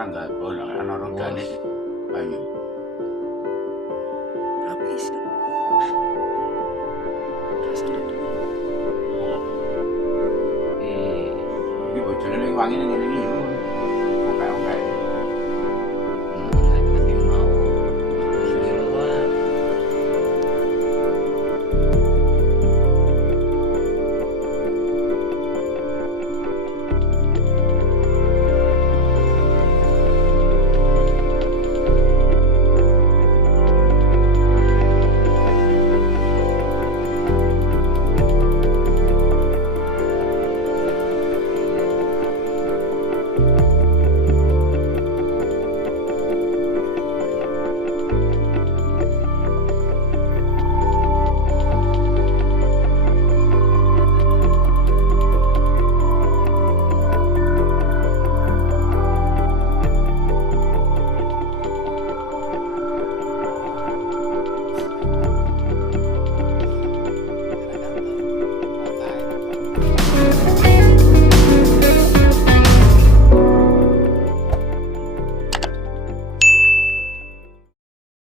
ora gabol ana rogane ayo. Apa isi? Rasanya Iki bojone ning wangi ning ngene iki yo.